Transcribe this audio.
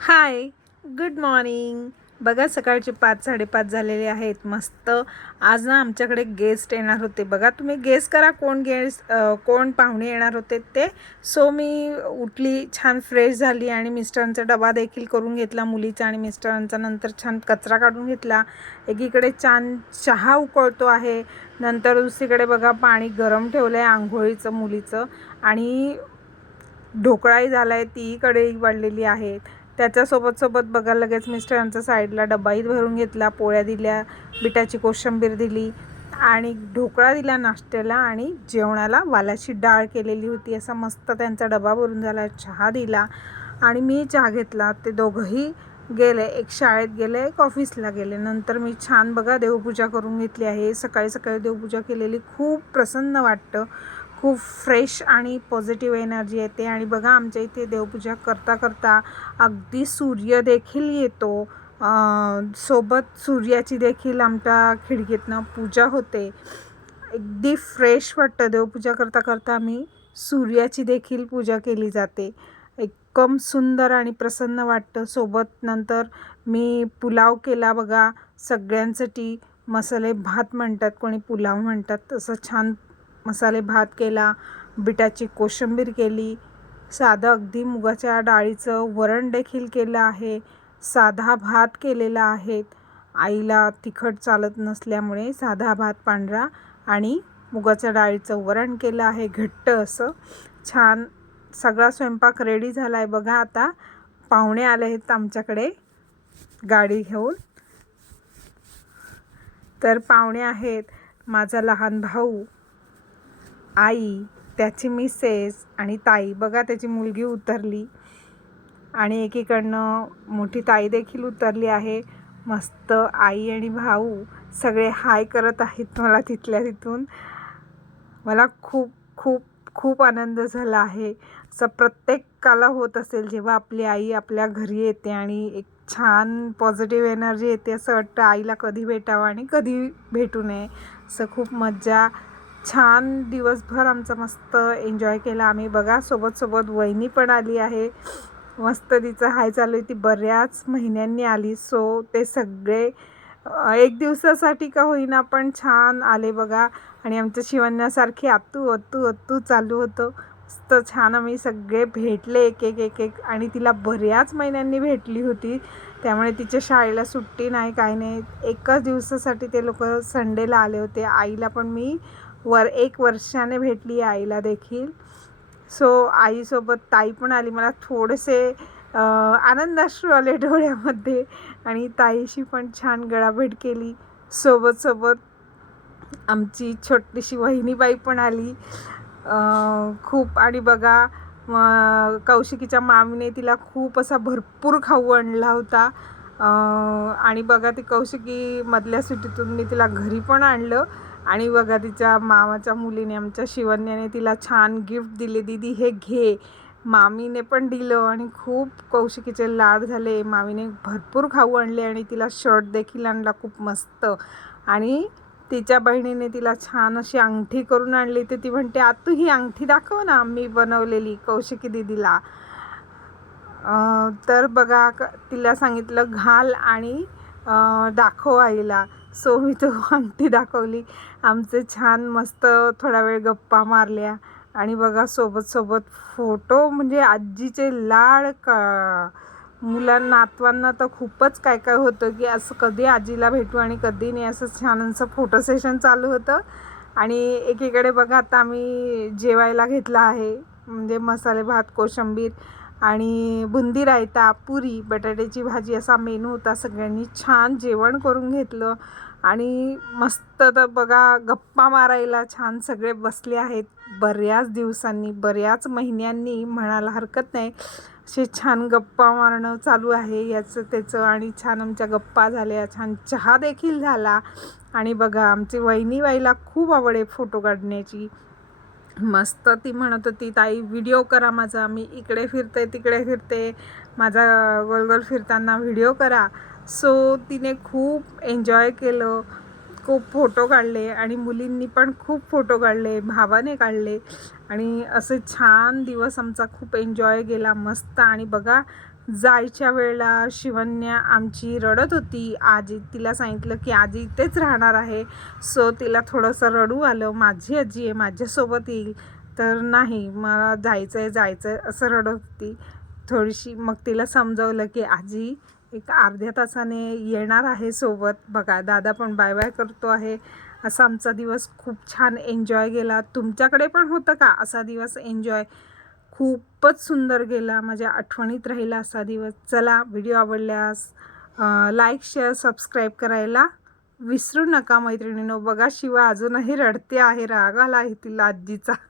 हाय, good morning. बघा सकाळचे 5:30 झालेले आहेत. मस्त आज ना आमच्याकडे गेस्ट येणार होते. बघा तुम्ही गेस करा कोण पाहुणे येणार होते ते. सो मी उठली, छान फ्रेश झाली आणि मिस्टरांचा डबा देखील करून घेतला मुलीचा आणि मिस्टरांचा. नंतर छान कचरा काढून घेतला. एकीकडे छान चहा उकळतो आहे. नंतर दुसरीकडे बघा पाणी गरम ठेवलं आहे आंघोळीचं मुलीचं. आणि ढोकळाही झाला आहे, तीही कढई वाढलेली आहे. त्याच्यासोबत बघा लगेच मिस्टरांचा साईडला डब्बाही भरून घेतला. पोळ्या दिल्या, बिटाची कोशिंबीर दिली आणि ढोकळा दिला नाश्त्याला. आणि जेवणाला वालाची डाळ केलेली होती. असा मस्त त्यांचा डबा भरून झाला. चहा दिला आणि मी चहा घेतला. ते दोघंही गेले, एक शाळेत गेले, एक ऑफिसला गेले. नंतर मी छान बघा देवपूजा करून घेतली आहे. सकाळी सकाळी देवपूजा केलेली खूप प्रसन्न वाटतं, खूप फ्रेश आणि पॉझिटिव्ह एनर्जी येते. आणि बघा आमच्या इथे देवपूजा करता करता अगदी सूर्य देखील येतो. सोबत सूर्याची देखील आमच्या खिडकीतनं पूजा होते. अगदी फ्रेश वाटतं. देवपूजा करता करता आम्ही सूर्याची देखील पूजा केली जाते. एकदम सुंदर आणि प्रसन्न वाटतं. सोबत नंतर मी पुलाव केला बघा सगळ्यांसाठी. मसाले भात म्हणतात, कोणी पुलाव म्हणतात. तसं छान मसाले भात केला, बिटाची कोशिंबीर केली, साधं अगदी मुगाच्या डाळीचं वरण देखील केलं आहे, साधा भात केलेला आहे. आईला तिखट चालत नसल्यामुळे साधा भात पांढरा आणि मुगाच्या डाळीचं वरण केलं आहे, घट्ट असं. छान सगळा स्वयंपाक रेडी झाला आहे. बघा आता पाहुणे आले आहेत आमच्याकडे गाडी घेऊन. तर पाहुणे आहेत माझा लहान भाऊ, आई, त्याची मिसेस आणि ताई. बघा त्याची मुलगी उतरली आणि एकीकडनं मोठी ताई देखील उतरली आहे. मस्त आई आणि भाऊ सगळे हाय करत आहेत मला तिथल्या तिथून. मला खूप खूप खूप आनंद झाला आहे. असं प्रत्येकाला होत असेल जेव्हा आपली आई आपल्या घरी येते आणि एक छान पॉझिटिव्ह एनर्जी येते. असं वाटतं आईला कधी भेटावं आणि कधी भेटू नये. असं खूप मज्जा, छान दिवसभर आमचा मस्त एन्जॉय केला आम्ही. बघा सोबत वहिनी पण आली आहे. मस्त तिचं हाय चालू आहे. ती बऱ्याच महिन्यांनी आली. सो ते सगळे एक दिवसासाठी का होईना पण छान आले बघा. आणि आमच्या शिवण्यासारखी अत्तू अत्तू अत्तू चालू होतं. मस्त छान आम्ही सगळे भेटले एक एक एक एक. आणि तिला बऱ्याच महिन्यांनी भेटली होती, त्यामुळे तिच्या शाळेला सुट्टी नाही, काही नाही. एकाच दिवसासाठी ते लोक संडेला आले होते. आईला पण मी 1 वर्षाने भेटली आईला देखील. सो आईसोबत ताई पण आली. मला थोडेसे आनंदाश्रू आले डोळ्यामध्ये. आणि ताईशी पण छान गळाभेट केली. सोबत आमची छोटीशी वहिनीबाई पण आली. खूप. आणि बघा कौशिकीच्या मामीने तिला खूप असा भरपूर खाऊ आणला होता. आणि बघा ती कौशिकी मधल्या सुट्टीतून मी तिला घरी पण आणलं. आणि बघा तिच्या मामाच्या मुलीने आमच्या शिवण्याने तिला छान गिफ्ट दिले. दीदी हे घे. मामीने पण दिलं आणि खूप कौशिकीचे लाड झाले. मामीने भरपूर खाऊ आणले आणि तिला शर्ट देखील आणला खूप मस्त. आणि तिच्या बहिणीने तिला छान अशी अंगठी करून आणली. तर ती म्हणते आतू ही अंगठी दाखव ना मी बनवलेली कौशिकी दीदीला. तर बघा तिला सांगितलं घाल आणि दाखव आईला. सो मी तो अंगठी दाखवली. आमचे छान मस्त थोडा वेळ गप्पा मारल्या. आणि बघा सोबत फोटो, म्हणजे आजीचे लाड का नातवांना तर खूपच काय काय होतं की असं कधी आजीला भेटू आणि कधी नाही, असं छान असं फोटो सेशन चालू होतं. आणि एकीकडे बघा आता आम्ही जेवायला घेतला आहे, म्हणजे मसाले भात, कोशिंबीर आणि बुंदी रायता, पुरी, बटाट्याची भाजी असा मेनू होता. सगळ्यांनी छान जेवण करून घेतलं. आणि मस्त तर बघा गप्पा मारायला छान सगळे बसले आहेत. बऱ्याच दिवसांनी, बऱ्याच महिन्यांनी म्हणायला हरकत नाही, असे छान गप्पा मारणं चालू आहे याचं त्याचं. आणि छान आमच्या गप्पा झाल्या, छान चहा देखील झाला. आणि बघा आमची वहिनीबाईला खूप आवड आहे फोटो काढण्याची. मस्त ती म्हणत होती ताई व्हिडिओ करा माझा, मी इकडे फिरते तिकडे फिरते, माझा गोल फिरताना व्हिडिओ करा. सो तिने खूप एन्जॉय केलं, खूप फोटो काढले. आणि मुलींनी पण खूप फोटो काढले, भावाने काढले. आणि असे छान दिवस आमचा खूप एन्जॉय गेला मस्त. आणि बघा जायच्या वेळेला शिवन्या आमची रडत होती. आजी तिला सांगितलं की आजी इथेच राहणार आहे. सो तिला थोडंसं रडू आलं. माझी आजी आहे, माझ्यासोबत येईल. तर नाही, मला जायचं आहे असं रडत होती थोडीशी. मग तिला समजावलं की आजी एक अर्ध्या तासाने येणार आहे सोबत. बघा दादा पण बाय बाय करतो आहे. असा आमचा दिवस खूप छान एन्जॉय गेला. तुमच्याकडे पण होतं का असा दिवस एन्जॉय? खूपच सुंदर गेला, माझ्या आठवणीत राहिला असा दिवस. चला, व्हिडिओ आवडल्यास लाईक शेअर सबस्क्राईब करायला विसरू नका मैत्रिणींनो. बघा शिवा अजूनही रडते आहे, राग आला आहे तिला आजीचा.